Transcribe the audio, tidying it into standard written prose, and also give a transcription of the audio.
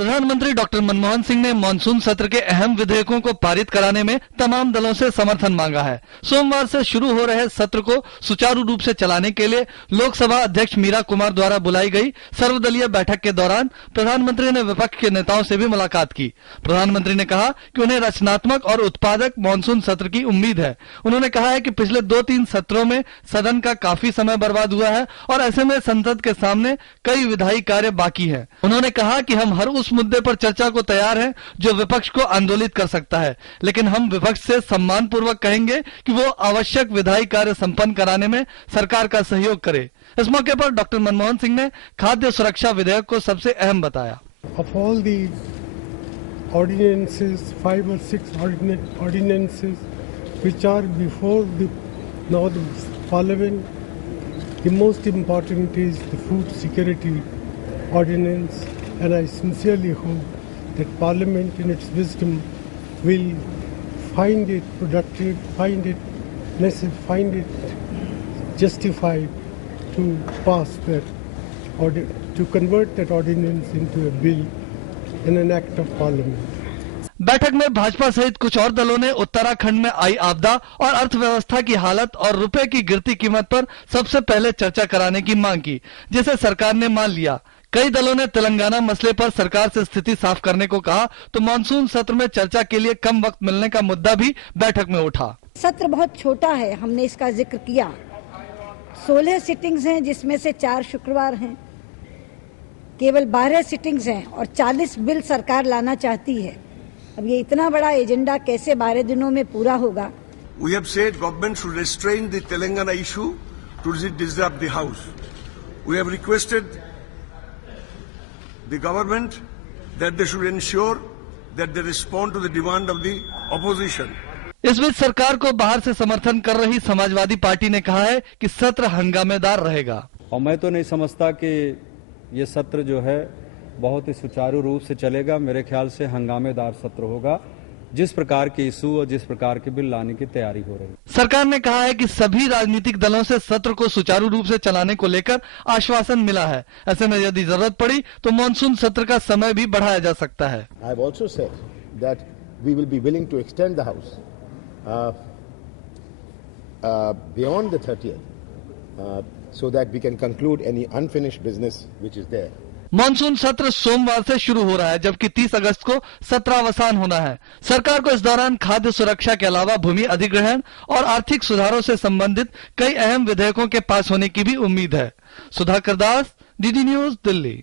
प्रधानमंत्री डॉक्टर मनमोहन सिंह ने मानसून सत्र के अहम विधेयकों को पारित कराने में तमाम दलों से समर्थन मांगा है। सोमवार से शुरू हो रहे सत्र को सुचारू रूप से चलाने के लिए लोकसभा अध्यक्ष मीरा कुमार द्वारा बुलाई गई सर्वदलीय बैठक के दौरान प्रधानमंत्री ने विपक्ष के नेताओं से भी मुलाकात की। प्रधानमंत्री ने कहा कि उन्हें रचनात्मक और उत्पादक मानसून सत्र की उम्मीद है। उन्होंने कहा है कि पिछले 2-3 सत्रों में सदन का काफी समय बर्बाद हुआ है और ऐसे में संसद के सामने कई विधायी कार्य बाकी है। उन्होंने कहा कि हम हर उस मुद्दे पर चर्चा को तैयार हैं जो विपक्ष को आंदोलित कर सकता है, लेकिन हम विपक्ष से सम्मान पूर्वक कहेंगे कि वो आवश्यक विधायी कार्य संपन्न कराने में सरकार का सहयोग करे। इस मौके पर डॉक्टर मनमोहन सिंह ने खाद्य सुरक्षा विधेयक को सबसे अहम बताया। Of all the ordinances, 5 or 6 ordinances which are before the Parliament, the most important is the food security ordinance, and I sincerely hope that Parliament in its wisdom will find it productive, find it necessary, find it justified to pass that to convert that ordinance into a bill and an act of Parliament. बैठक में भाजपा सहित कुछ और दलों ने उत्तराखंड में आई आपदा और अर्थव्यवस्था की हालत और रुपए की गिरती कीमत पर सबसे पहले चर्चा कराने की मांग की, जिसे सरकार ने मान लिया। कई दलों ने तेलंगाना मसले पर सरकार से स्थिति साफ करने को कहा, तो मानसून सत्र में चर्चा के लिए कम वक्त मिलने का मुद्दा भी बैठक में उठा। सत्र बहुत छोटा है, हमने इसका जिक्र किया। 16 सिटिंग्स हैं, जिसमें से 4 शुक्रवार हैं। केवल 12 सिटिंग्स हैं और 40 बिल सरकार लाना चाहती है। अब ये इतना बड़ा एजेंडा कैसे 12 दिनों में पूरा होगा? We have said government should restrain the Telangana issue to disrupt the house. We have requested the government that they should ensure that they respond to the demand of the opposition. इस बीच सरकार को बाहर से समर्थन कर रही Samajwadi party ने कहा है कि सत्र हंगामेदार रहेगा। और मैं तो नहीं समझता कि ये सत्र जो है बहुत ही सुचारू रूप से चलेगा। मेरे ख्याल से हंगामेदार सत्र होगा, जिस प्रकार के इशू और जिस प्रकार के बिल लाने की तैयारी हो रही है। सरकार ने कहा है कि सभी राजनीतिक दलों से सत्र को सुचारू रूप से चलाने को लेकर आश्वासन मिला है। ऐसे में यदि जरूरत पड़ी तो मानसून सत्र का समय भी बढ़ाया जा सकता है। I have also said that we will be willing to extend the house beyond the 30th so that we can conclude any unfinished business which is there. Monsoon सत्र सोमवार से शुरू हो रहा है, जबकि 30 अगस्त को सत्रावसान होना है। सरकार को इस दौरान खाद्य सुरक्षा के अलावा भूमि अधिग्रहण और आर्थिक सुधारों से संबंधित कई अहम विधेयकों के पास होने की भी उम्मीद है। सुधाकर दास, डीडी न्यूज, दिल्ली।